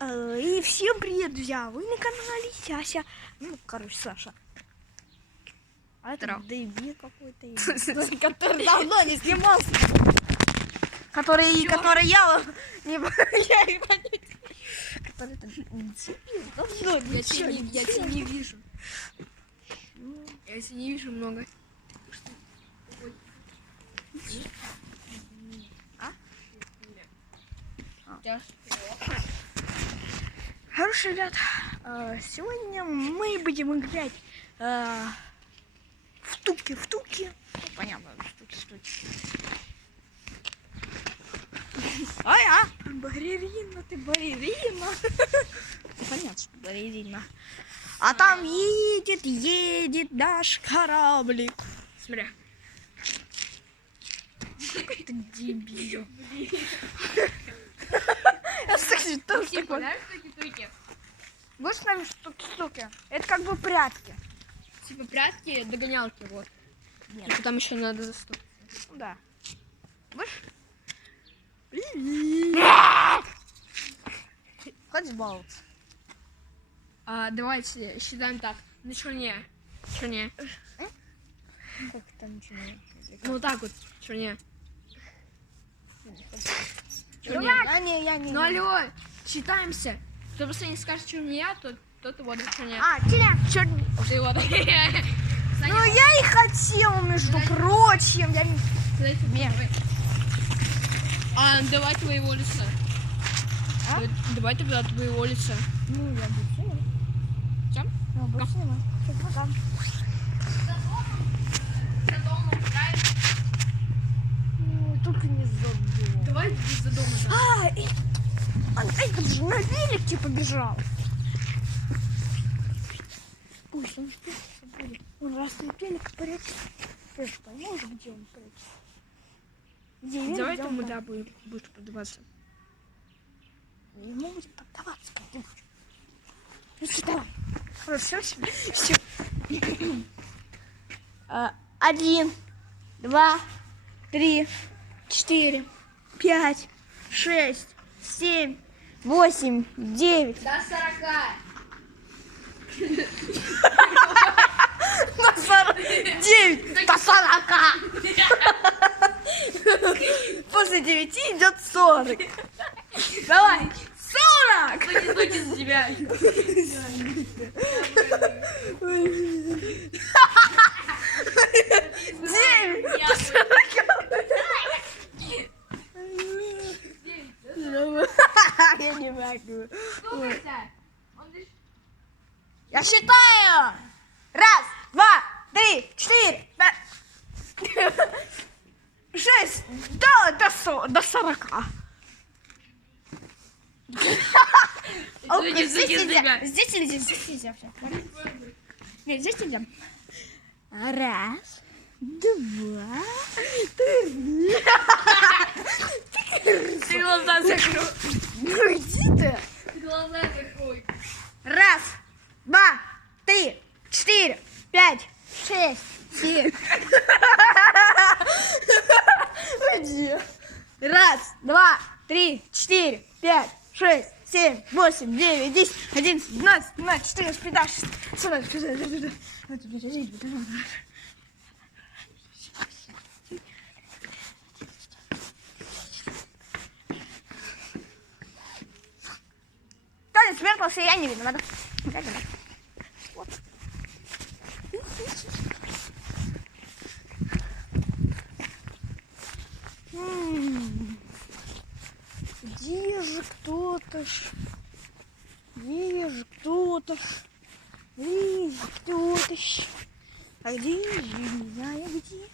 И всем привет, друзья! Вы на канале Сяся. Ну, короче, Саша. А это дебил какой-то, который давно не снимался. Который я не который давно я тебя не вижу. Я тебя не вижу много. Хорошо, ребят, сегодня мы будем играть в туки. Ну, понятно, штуки. Балерина, ты балерина. Понятно, что балерина. А там едет наш кораблик. Смотри. Какой-то дебил. Я слышу, что такое. Будешь с нами штуки? Это как бы прятки. Типа прятки, догонялки, вот. Нет. Типа там еще надо заступить. Ну да. Будешь? Хочешь баловаться? Давайте считаем так. На черне. Черне. Как там чернее? Ну вот так вот. Черне. Я не. Ну алло, считаемся. Кто последний скажет черне, тот вот черне. чернее. Ты вот. Ну я и хотел, между прочим. Я не... Давай твоего лица. Давай тогда твоего лица. Ну я буду. Чем? Ну, больше нема. Там. Ну, только не забыл. Давай за домом. Это же на велике побежал. Пусть он ждет, что будет. Он раз на велик прячется. Ты же поймешь, где он прячется. Где велик, Давай где там он да будешь подаваться. Ему будет поддаваться как-нибудь. Ну, давай. Хорошо, все. 1, 2, 3, 4, 5, 6, 7, 8, 9. До 40. До 49. До 40. После 9 идет 40. Давай. 40. Стойте за тебя. 9. До 40. Я не могу. Я считаю. 1, 2, 3, 4, 5, 6. До 40. Здесь или здесь? Здесь нельзя. Нет, здесь нельзя. 1, 2, 3. Ты глаза закрой. Ну иди ты. Глаза закрой. 1, 2, 3, 4, 5, 6, 7. Уйди. 1, 2, 3, 4, 5, 6, 7, 8, 9, 10, 11, 12, 13, 14, 15, 16, 17, 18. Кто не спрятался, я не виновата. Вот. Где же кто-то ж? Где же кто-то ж? Где же кто-то ж? А где же, не знаю где?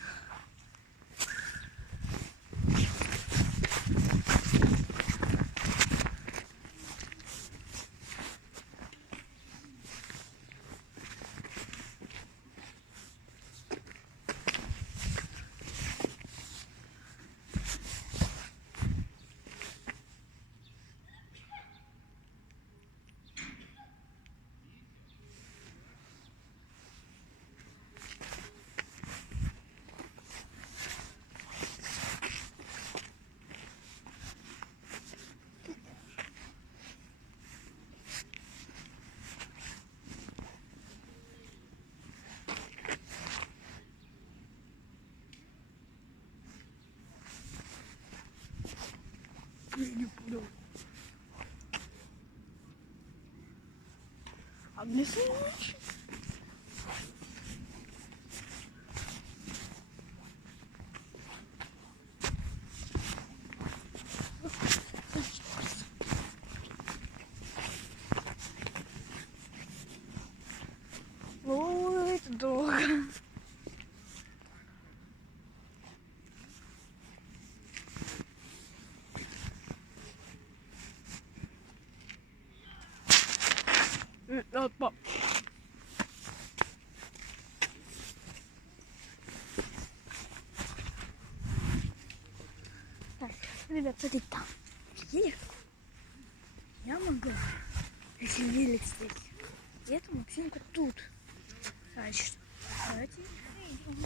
А в лесу лучше. Ой, это долго. Опа. Так, ребят, смотрите, там велик. Я могу, если велик здесь. И это Максимка тут. Значит, давайте идем.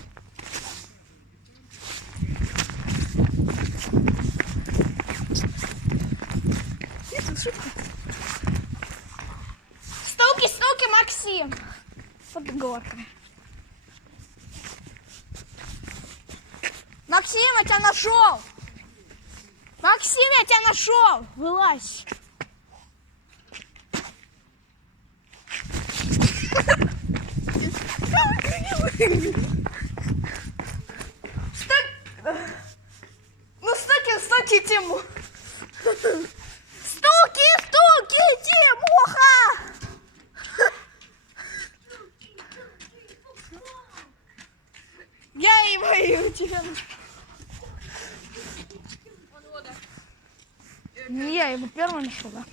Это шутка. Стуки, Максим! Под горкой. Максим, я тебя нашел! Максим, я тебя нашел! Вылазь! Ну, стуки, Тиму! Стуки, Тимуха! Я и мою тебя. Не, я его первым нашел, да?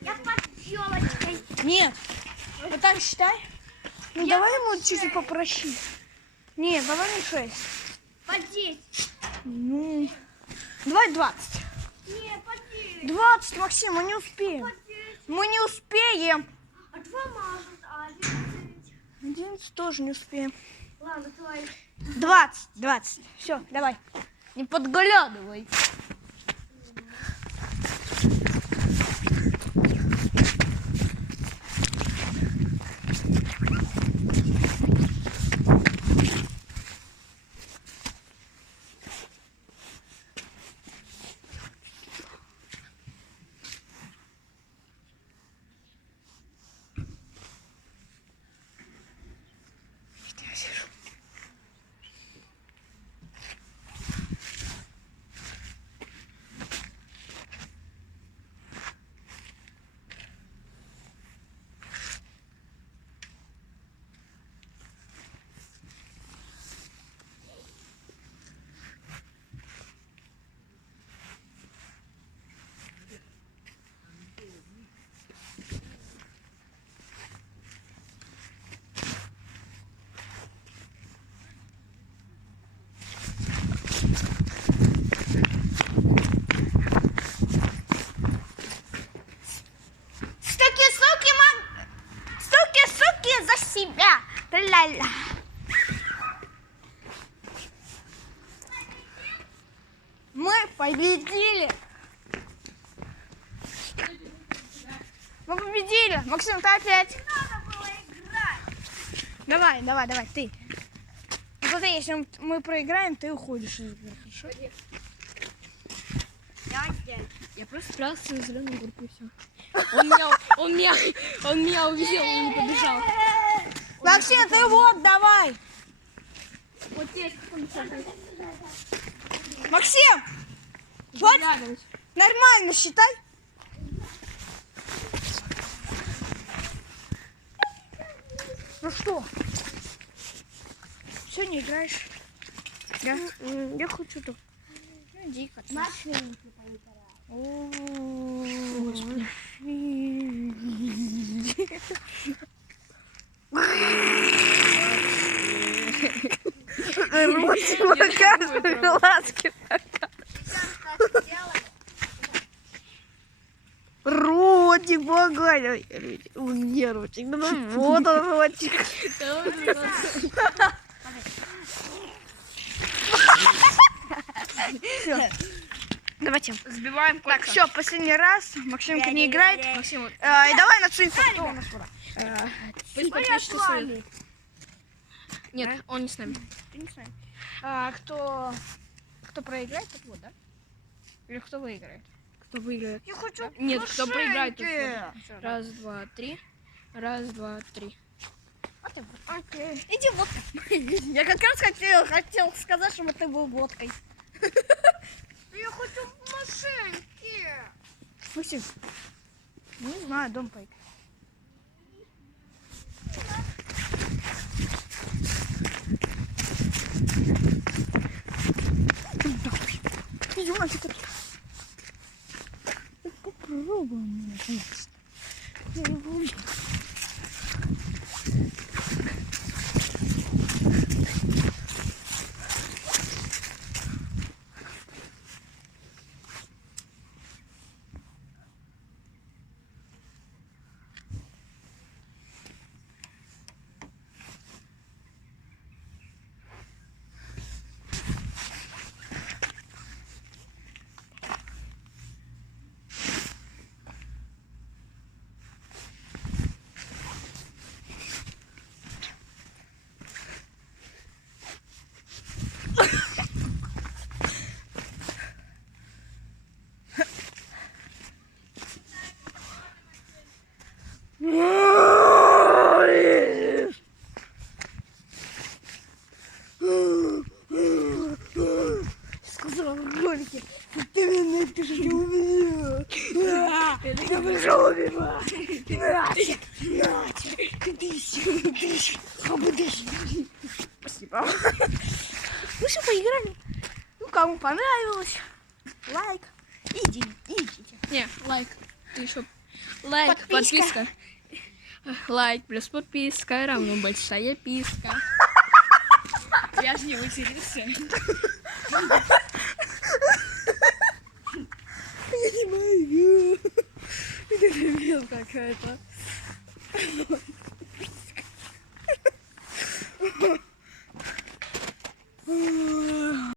Я под елочкой. Нет. Вот так считай. Ну, давай ему чуть-чуть попрощи. Нет, давай не 6. Под 10. Ну, давай 20. Не, под 10. 20, Максим, мы не успеем. Под 10. Мы не успеем. А 2 мажут, а 11. 11 тоже не успеем. Ладно, давай. 20. Все, давай. Не подглядывай. Стуки за себя. Ля-ля. Мы победили. Мы победили. Максим, ты опять. Надо было играть. Давай, ты. Ну, смотри, если мы проиграем, ты уходишь из игры, хорошо? Я просто спрятался на зеленую горку и все. Он меня увидел, он не побежал. Максим, ты вот, давай. Вот здесь Максим, вот, нормально считай. Ну что? Все, не играешь? Да? Я хочу так. Иди катайся. Машинки Господи. Глазки. Ротик, багай. Где ротик? Вот он, ротик. Все. Давайте. Сбиваем Так, все, последний раз. Максимка не играет. Максим, И давай на цифру. Кто у нас ура? подпишитесь. Нет, он не с нами. Ты не знаешь. Кто проиграет, тот вот, да? Или кто выиграет? Кто выиграет? Я хочу. Нет, кто проиграет, тот машинки. вот. Раз, два, три. Раз, два, три. Окей. Иди водка. Я как раз хотел сказать, чтобы ты был водкой. Я хочу в машинке. Спасибо. Не знаю, дом пайк. Идем нафиг. Попробуем, наконец-то. Я его увидел. Сказал в ролике, ты меня ты же не убил. Я пришел убивать. Дыши. Спасибо. Ну что, поиграли? Ну, кому понравилось, лайк. Идите. Не, лайк. Ты еще... Лайк, подписка. Лайк плюс подписка равно большая писка. Я же не вытерился. Я не могу. Это какая-то.